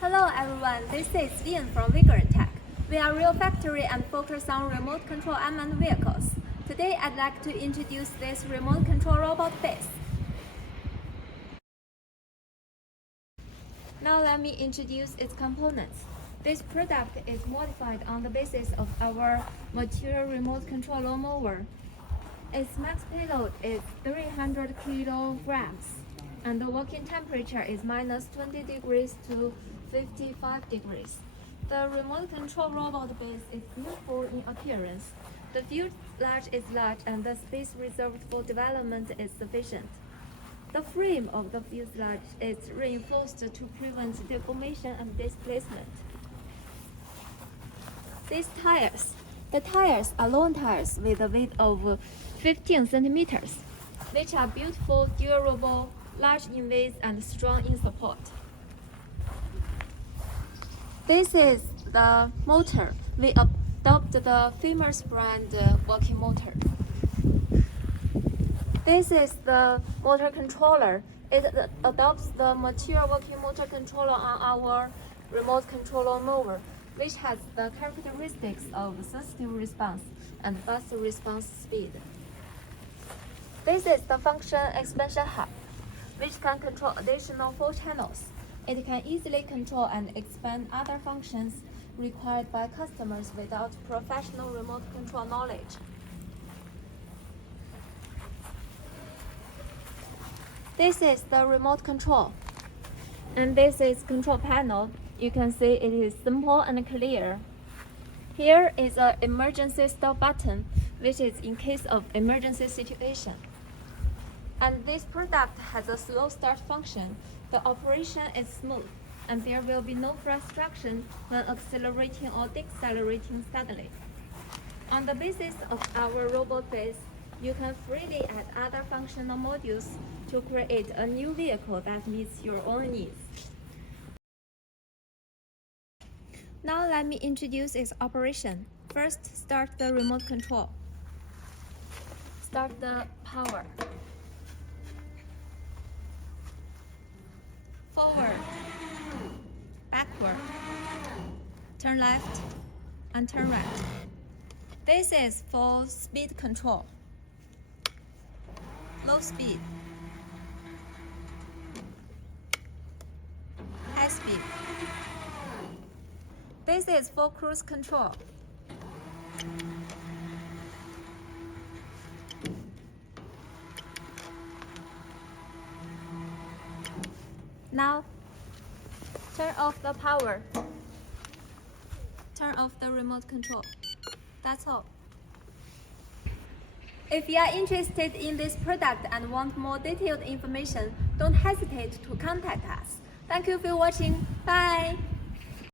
Hello everyone, this is Ian from Vigorun Tech. We are a real factory and focus on remote control unmanned vehicles. Today I'd like to introduce this remote control robot base. Now let me introduce its components. This product is modified on the basis of our mature remote control mower. Its max payload is 300 kilograms, and the working temperature is minus 20 degrees to 55 degrees. The remote control robot base is beautiful in appearance. The fuselage is large and the space reserved for development is sufficient. The frame of the fuselage is reinforced to prevent deformation and displacement. The tires are long tires with a width of 15 centimeters, which are beautiful, durable, large in width and strong in support. This is the motor. We adopt the famous brand working motor. This is the motor controller. It adopts the mature working motor controller on our remote controller mower, which has the characteristics of sensitive response and fast response speed. This is the function expansion hub, which can control additional 4 channels. It can easily control and expand other functions required by customers without professional remote control knowledge. This is the remote control, and this is control panel. You can see it is simple and clear. Here is an emergency stop button, which is in case of emergency situation. And this product has a slow start function. The operation is smooth, and there will be no frustration when accelerating or decelerating suddenly. On the basis of our robot base, you can freely add other functional modules to create a new vehicle that meets your own needs. Now let me introduce its operation. First, start the remote control. Start the power. Forward, backward, turn left, and turn right. This is for speed control. Low speed, high speed. This is for cruise control. Now, turn off the power. Turn off the remote control. That's all. If you are interested in this product and want more detailed information, don't hesitate to contact us. Thank you for watching. Bye!